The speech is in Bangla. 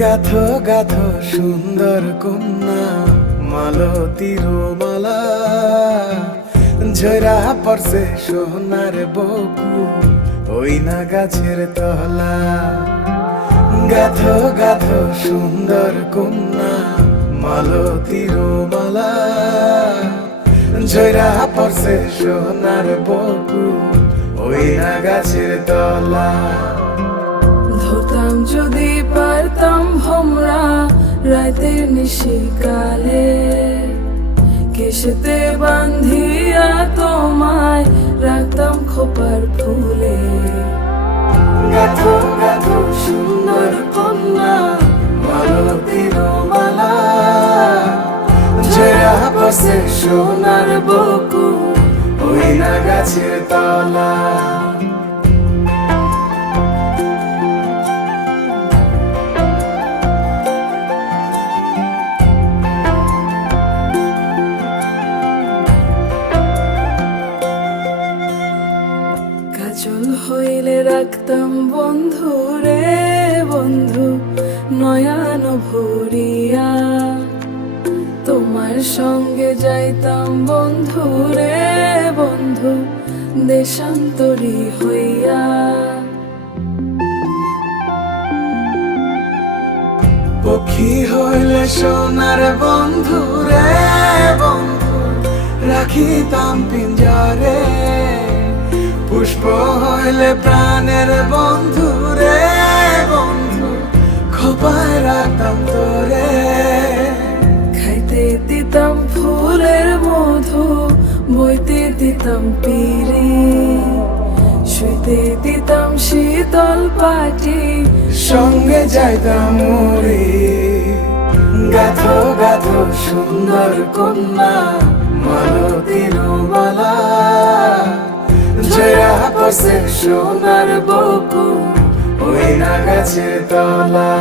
গাথো গাথো, সুন্দর কন্যা মালতীর মালা ঝরা পড়ছে সোনার বকু, ওই না গাছের তলা। গাথো গাথো, সুন্দর কন্যা মালতীর মালা ঝরা পড়ছে সোনার বকু, ওই না গাছের তলা। রাতের নিশিকালে কেশেতে বান্ধিয়া তোমায় রাখতাম খোপার ফুলে। গাথো গাথো সুন্দর কন্যা, মালতীর সোনার বকু ওই না গাছের তলা। কাজল হইলে রাখতাম বন্ধু রে বন্ধু, নয়ান ভরিয়া। তোমার সঙ্গে যাইতাম বন্ধু রে বন্ধু, দেশান্তরী হইয়া। পক্ষী হইলে সোনার বন্ধু রে বন্ধু, রাখিতাম পিঞ্জরে। পুষ্প হইলে প্রাণের বন্ধু রে বন্ধু, খোপায় রাখতাম তোরে। খাইতে দিতাম ফুলের মধু, বইতে দিতাম পিরি। শুইতে দিতাম শীতল পাটি, সঙ্গে যাইতাম মুড়ি। গাথো গাথো সুন্দর কন্যা মালতীর মালা বসে সোনার বকু ওই না গেছে তলা